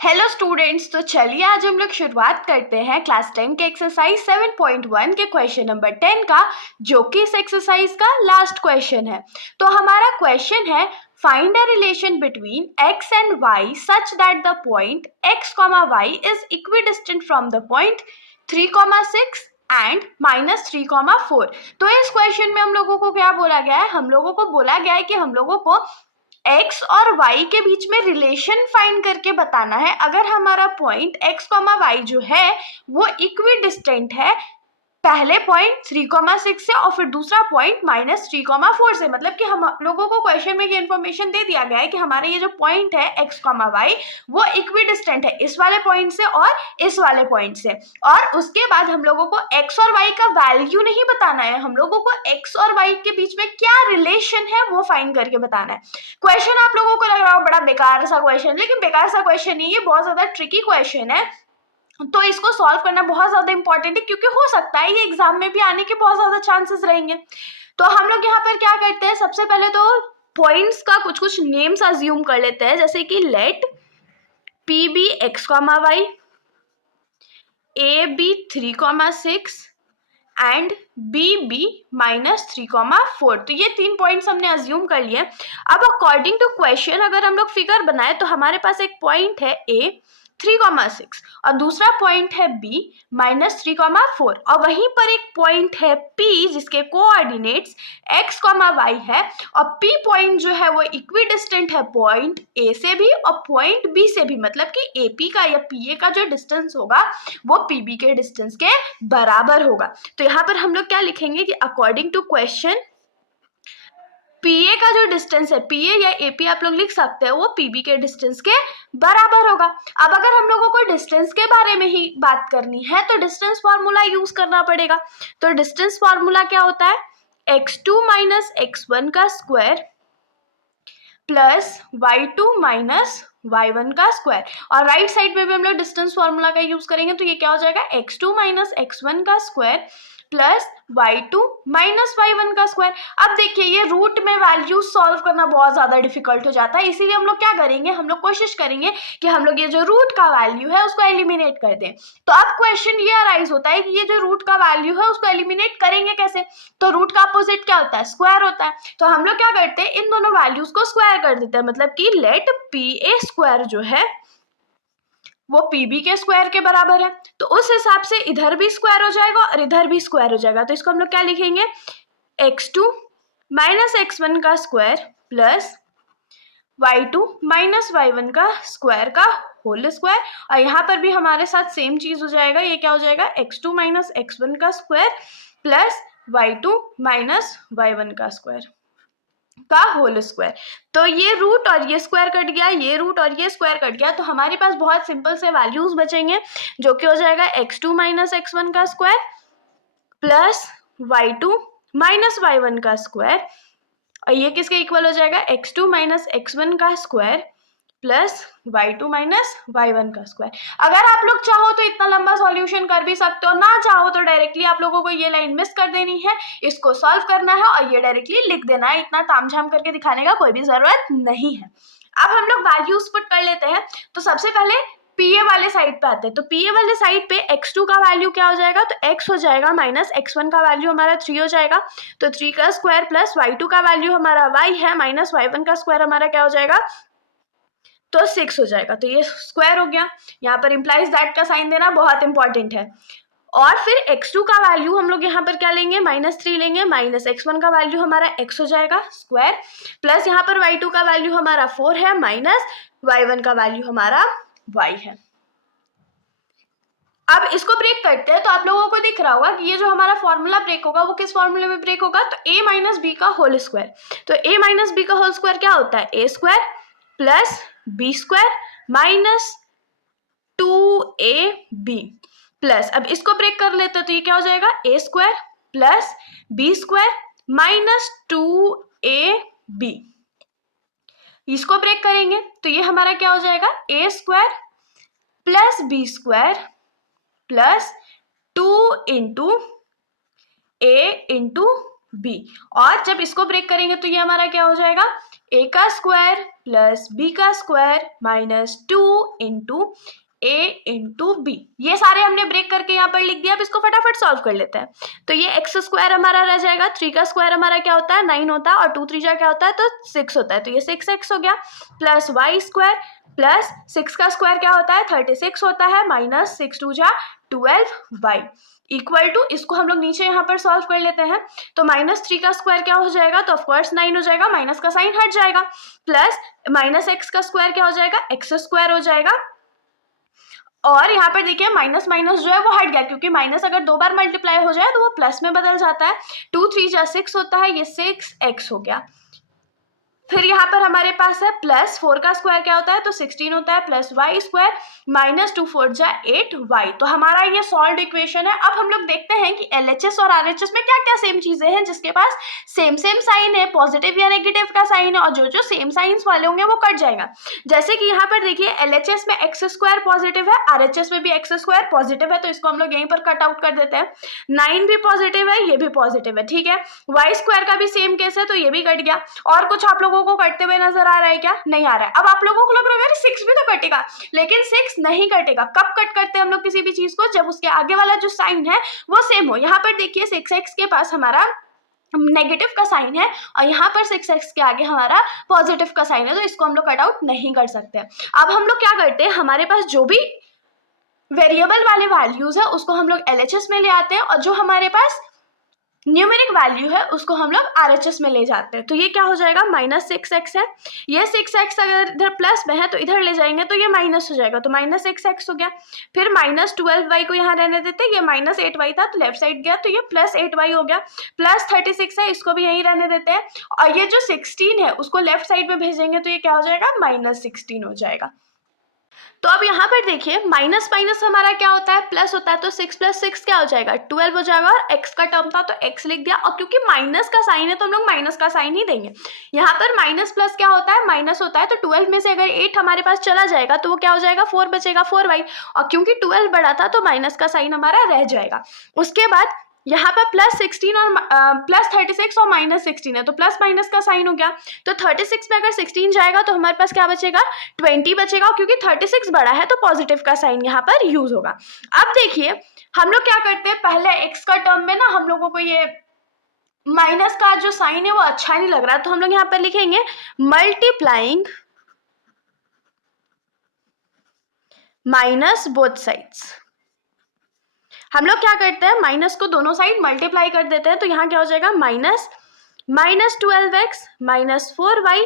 Hello students, तो चलिए आज हम लोग शुरुआत करते हैं क्लास 10 के एक्सरसाइज 7.1 के क्वेश्चन नंबर 10 का, जो कि इस एक्सरसाइज का लास्ट क्वेश्चन है। तो हमारा क्वेश्चन है, find a relation between x and y such that the point x, y is equidistant from the point 3, 6 and -3, 4। तो इस क्वेश्चन में हम लोगों को क्या बोला गया है? हम लोगों को बोला गया है कि हम लोगों को x और y के बीच में रिलेशन फाइंड करके बताना है। अगर हमारा पॉइंट x, y जो है वो इक्विडिस्टेंट है पहले पॉइंट 3, 6 से और फिर दूसरा पॉइंट -3, 4 से, मतलब कि हम लोगों को क्वेश्चन में ये इन्फॉर्मेशन दे दिया गया है कि हमारे ये जो पॉइंट है x, y वो इक्विडिस्टेंट है इस वाले पॉइंट से और इस वाले पॉइंट से। और उसके बाद हम लोगों को x और y का वैल्यू नहीं बताना है, हम लोगों को x और y के बीच में क्या रिलेशन है वो फाइंड करके बताना है। क्वेश्चन आप लोगों को लग रहा हो बड़ा बेकार सा क्वेश्चन, लेकिन बेकार सा क्वेश्चन नहीं, ये बहुत ज्यादा ट्रिकी क्वेश्चन है। तो इसको सॉल्व करना बहुत ज्यादा इंपॉर्टेंट है, क्योंकि हो सकता है ये एग्जाम में भी आने के बहुत ज्यादा चांसेस रहेंगे। तो हम लोग यहाँ पर क्या करते हैं, सबसे पहले तो पॉइंट्स का कुछ कुछ नेम्स अज्यूम कर लेते हैं, जैसे कि let P be x, y, A be 3, 6 and B be -3, 4। तो ये 3 पॉइंट्स हमने अज्यूम कर लिए। अब अकॉर्डिंग टू क्वेश्चन अगर हम लोग फिगर बनाए तो हमारे पास एक पॉइंट है A 3, 6 और दूसरा पॉइंट है B -3, 4 और वहीं पर एक पॉइंट है P जिसके कोऑर्डिनेट्स x, y है और P पॉइंट जो है वो इक्विडिस्टेंट है पॉइंट A से भी और पॉइंट B से भी, मतलब कि AP का या PA का जो डिस्टेंस होगा वो PB के डिस्टेंस के बराबर होगा। तो यहाँ पर हम लोग क्या लिखेंगे कि अकॉर्डिंग टू क्वेश्चन PA का जो डिस्टेंस है, PA या AP आप लोग लिख सकते हो, वो PB के डिस्टेंस के बराबर होगा। अब अगर हम लोगों को डिस्टेंस के बारे में ही बात करनी है तो डिस्टेंस फार्मूला यूज करना पड़ेगा। तो डिस्टेंस फार्मूला क्या होता है? x2 - x1 का स्क्वायर प्लस y2 - y1 का स्क्वायर। और राइट साइड में भी हम लोग डिस्टेंस फार्मूला का यूज करेंगे, तो ये क्या हो जाएगा? x2 - x1 का स्क्वायर प्लस y2 - y1 का स्क्वायर। अब देखिए ये रूट में वैल्यू सॉल्व करना बहुत ज्यादा डिफिकल्ट हो जाता है, इसीलिए हम लोग क्या करेंगे, हम लोग कोशिश करेंगे कि हम लोग ये जो रूट का वैल्यू है उसको एलिमिनेट कर दें। तो अब क्वेश्चन ये अराइज होता है कि ये जो रूट का वैल्यू है उसको एलिमिनेट करेंगे कैसे? तो रूट का अपोजिट क्या होता है? स्क्वायर होता है। तो हम लोग क्या करते हैं, इन दोनों वैल्यूज को स्क्वायर कर देते हैं, मतलब कि लेट PA स्क्वायर जो है वो PB के स्क्वायर के बराबर है। तो उस हिसाब से इधर भी स्क्वायर हो जाएगा और इधर भी स्क्वायर हो जाएगा। तो इसको हम लोग क्या लिखेंगे? x2 - x1 का स्क्वायर प्लस y2 - y1 का स्क्वायर का होल स्क्वायर। और यहाँ पर भी हमारे साथ सेम चीज हो जाएगा, ये क्या हो जाएगा? x2 - x1 का स्क्वायर प्लस y2 - y1 का स्क्वायर का होल स्क्वायर। तो ये रूट और ये स्क्वायर कट गया, ये रूट और ये स्क्वायर कट गया, तो हमारे पास बहुत सिंपल से वैल्यूज बचेंगे, जो कि हो जाएगा x2 - x1 का स्क्वायर प्लस y2 - y1 का स्क्वायर। और ये किसके इक्वल हो जाएगा? x2 - x1 का स्क्वायर प्लस y2 - y1 का स्क्वायर। अगर आप लोग चाहो तो इतना लंबा सॉल्यूशन कर भी सकते हो, ना चाहो तो डायरेक्टली आप लोगों को ये लाइन मिस कर देनी है, इसको सॉल्व करना है और ये डायरेक्टली लिख देना है, इतना तामझाम करके दिखाने का कोई भी जरूरत नहीं है। अब हम लोग वैल्यूज पुट कर लेते हैं। तो सबसे पहले PA वाले साइड पे आते हैं। तो PA वाले साइड पे x2 का वैल्यू क्या हो जाएगा? तो x हो जाएगा माइनस x1 का वैल्यू हमारा 3 हो जाएगा, तो 3 का स्क्वायर प्लस y2 का वैल्यू हमारा y है माइनस y1 का स्क्वायर हमारा क्या हो जाएगा? तो 6 हो जाएगा। तो ये स्क्वायर हो गया। यहाँ पर इंप्लाइज दैट का साइन देना बहुत इंपॉर्टेंट है। और फिर x2 का वैल्यू हम लोग यहाँ पर क्या लेंगे? -3 लेंगे, माइनस x1 का वैल्यू हमारा x हो जाएगा स्क्वायर प्लस यहाँ पर y2 का वैल्यू हमारा 4 है माइनस y1 का वैल्यू हमारा y है। अब इसको ब्रेक करते हैं। तो आप लोगों को दिख रहा होगा कि ये जो हमारा फॉर्मूला ब्रेक होगा वो किस फॉर्मूले में ब्रेक होगा? तो a - b का होल स्क्वायर। तो a - b का होल स्क्वायर क्या होता है? a square plus b square minus 2ab plus, अब इसको ब्रेक कर लेते हैं तो ये क्या हो जाएगा? a square plus b square minus 2ab। इसको ब्रेक करेंगे तो ये हमारा क्या हो जाएगा? a square plus b square plus 2 into a into b। और जब इसको ब्रेक करेंगे तो ये हमारा क्या हो जाएगा, a का स्क्वायर प्लस b का square minus 2 into a into B. ये सारे हमने ब्रेक करके यहाँ पर लिख दिया। अब इसको फटाफट सॉल्व कर लेते हैं। तो ये एक्स स्क्वायर हमारा रह जाएगा, 3 का स्क्वायर हमारा क्या होता है 9 होता है, और 2 3 क्या होता है तो 6 होता है, तो ये 6x हो गया, प्लस वाई स्क्वायर प्लस 6 का स्क्वायर क्या होता है 36 होता है, माइनस 6 2 12y इक्वल टू, इसको हम लोग नीचे यहाँ पर सॉल्व कर लेते हैं। तो माइनस 3 का स्क्वायर क्या हो जाएगा, तो ऑफकोर्स 9 हो जाएगा, माइनस का साइन हट जाएगा, प्लस माइनस एक्स का स्क्वायर क्या हो जाएगा, एक्स स्क्वायर हो जाएगा। और यहाँ पर देखिए माइनस माइनस जो है वो हट गया, क्योंकि माइनस अगर 2 बार मल्टीप्लाई हो जाए तो वो प्लस में बदल जाता है। 2 3 6 होता है, ये 6x हो गया। फिर यहाँ पर हमारे पास है प्लस 4 का स्क्वायर क्या होता है तो 16 होता है, plus Y square minus 2 4 8y। तो हमारा ये सॉल्व इक्वेशन है। अब हम लोग देखते हैं कि LHS और RHS में क्या क्या सेम चीजें हैं जिसके पास सेम साइन है, पॉजिटिव या नेगेटिव का साइन है, और जो जो सेम साइंस वाले होंगे वो कट जाएगा। जैसे कि यहाँ पर देखिए LHS में एक्स स्क्वायर पॉजिटिव है, RHS में भी एक्स स्क्वायर पॉजिटिव है, तो इसको हम लोग यहीं पर कट आउट कर देते हैं। 9 भी पॉजिटिव है, ये भी पॉजिटिव है, ठीक है। वाई स्क्वायर का भी सेम केस है, तो ये भी कट गया। और कुछ आप लोगों को कटते हुए नजर आ रहा है क्या, नहीं आ रहा है। अब आप लोगों को लग रहा है 6 भी तो कटेगा, लेकिन 6 नहीं कटेगा। कब कट करते हैं हम लोग किसी भी चीज को, जब उसके आगे वाला जो साइन है वो सेम हो। यहाँ पर देखिए 6x के पास हमारा नेगेटिव का साइन है और यहाँ पर 6x के आगे हमारा पॉजिटिव का साइन है, तो इसको हम लोग कट आउट नहीं कर सकते। अब हम लोग क्या करते हैं, हमारे पास जो भी वेरिएबल वाले वैल्यूज है उसको हम लोग LHS में ले आते हैं, और जो हमारे पास न्यूमेरिक वैल्यू है उसको हम लोग RHS में ले जाते हैं। तो ये क्या हो जाएगा, माइनस 6x है, ये 6x अगर इधर प्लस में है तो इधर ले जाएंगे तो ये माइनस हो जाएगा, तो माइनस 6x हो गया। फिर माइनस 12y को यहाँ रहने देते हैं, ये माइनस 8y था तो लेफ्ट साइड गया, तो ये प्लस 8y हो गया। प्लस 36 है, इसको भी यहीं रहने देते हैं, और ये जो 16 है उसको लेफ्ट साइड में भेजेंगे तो ये क्या हो जाएगा, माइनस 16 हो जाएगा। तो अब यहाँ पर देखिए माइनस माइनस हमारा क्या होता है, प्लस होता है, तो 6 प्लस 6 क्या हो जाएगा 12 हो जाएगा, और x का टर्म था तो x लिख दिया। और क्योंकि माइनस का साइन है तो हम लोग माइनस का साइन ही देंगे। यहाँ पर माइनस प्लस क्या होता है, माइनस होता है, तो 12 में से अगर 8 हमारे पास चला जाएगा तो वो क्या हो जाएगा 4 बचेगा, 4y। और क्योंकि 12 बड़ा था तो माइनस का साइन हमारा रह जाएगा। उसके बाद यहाँ पर प्लस 16 और प्लस 36 और माइनस 16 है, तो प्लस माइनस का साइन हो गया। तो 36 में अगर 16 जाएगा तो हमारे पास क्या बचेगा 20 बचेगा, क्योंकि 36 बड़ा है तो पॉजिटिव का साइन यहाँ पर यूज होगा। अब देखिए हम लोग क्या करते हैं, पहले x का टर्म में ना हम लोगों को ये माइनस का जो साइन है वो अच्छा नहीं लग रहा, तो हम लोग यहाँ पर लिखेंगे मल्टीप्लाइंग माइनस बोथ साइड्स। हम लोग क्या करते हैं, माइनस को दोनों साइड मल्टीप्लाई कर देते हैं, तो यहाँ क्या हो जाएगा minus 12x minus 4y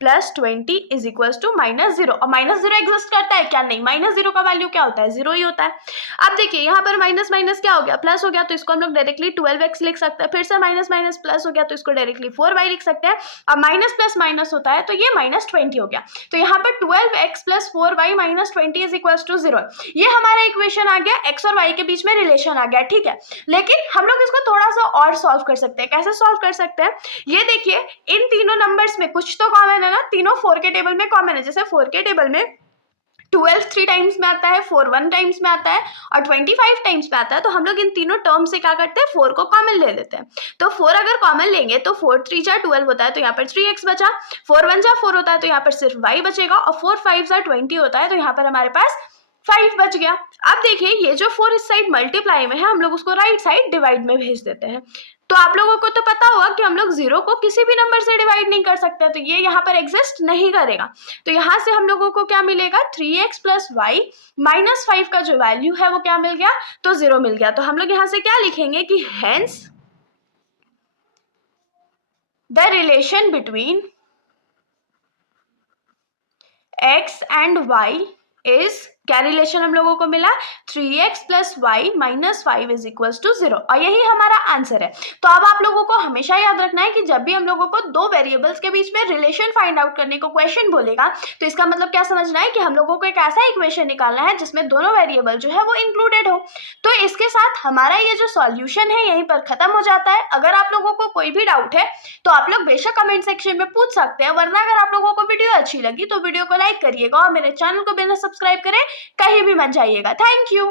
plus 20 is equal to minus 0। और माइनस 0 एग्जिस्ट करता है क्या, नहीं, माइनस 0 का वैल्यू क्या होता है 0 ही होता है। अब देखिए यहाँ पर माइनस माइनस क्या हो गया, प्लस हो गया, तो इसको हम लोग डायरेक्टली 12x लिख सकते हैं। फिर से माइनस माइनस प्लस हो गया तो इसको डायरेक्टली 4y लिख सकते हैं। अब माइनस प्लस माइनस होता है तो ये माइनस 20 हो गया। तो यहाँ पर 12x plus 4y minus 20 is equal to 0। ये हमारा इक्वेशन आ गया, x और y के बीच में रिलेशन आ गया, ठीक है। लेकिन हम लोग इसको थोड़ा सा और सॉल्व कर सकते हैं। कैसे सॉल्व कर सकते हैं, ये देखिए इन तीनों नंबर्स में कुछ तो कॉमन है ना, तीनों 4 के टेबल में कॉमन है। जैसे 4 के टेबल में 12 3 टाइम्स में आता है, 4 1 टाइम्स में आता है और 25 टाइम्स में आता है। तो हम लोग इन तीनों टर्म से क्या करते हैं, 4 को कॉमन ले लेते हैं। तो 4 अगर कॉमन लेंगे तो 4 3 12 होता है, तो यहाँ पर 3x बचा। 4 1 4 होता है तो यहाँ पर सिर्फ y बचेगा, और 4 5 20 होता है तो यहाँ पर हमारे पास 5 बच गया। अब देखिए ये जो 4 इस साइड मल्टीप्लाई में है, हम लोग उसको राइट साइड डिवाइड में भेज देते हैं। तो आप लोगों को तो पता होगा कि हम लोग 0 को किसी भी नंबर से डिवाइड नहीं कर सकते, तो ये यहाँ पर एग्जिस्ट नहीं करेगा। तो यहाँ से हम लोगों को क्या मिलेगा, 3x प्लस वाई माइनस 5 का जो वैल्यू है वो क्या मिल गया, तो 0 मिल गया। तो हम लोग यहाँ से क्या लिखेंगे कि hence the relation between x and y is, क्या रिलेशन हम लोगों को मिला, 3x plus y minus 5 is equal to 0, और यही हमारा आंसर है। तो अब आप लोगों को हमेशा याद रखना है कि जब भी हम लोगों को दो वेरिएबल्स के बीच में रिलेशन फाइंड आउट करने को क्वेश्चन बोलेगा तो इसका मतलब क्या समझना है कि हम लोगों को एक ऐसा इक्वेशन निकालना है जिसमें दोनों वेरिएबल जो है वो इंक्लूडेड हो। तो इसके साथ हमारा ये जो सॉल्यूशन है यहीं पर खत्म हो जाता है। अगर आप लोगों को कोई भी डाउट है तो आप लोग बेशक कमेंट सेक्शन में पूछ सकते हैं, वरना अगर आप लोगों को वीडियो अच्छी लगी तो वीडियो को लाइक करिएगा और मेरे चैनल को बिना सब्सक्राइब करे कहीं भी मत जाइएगा। Thank you.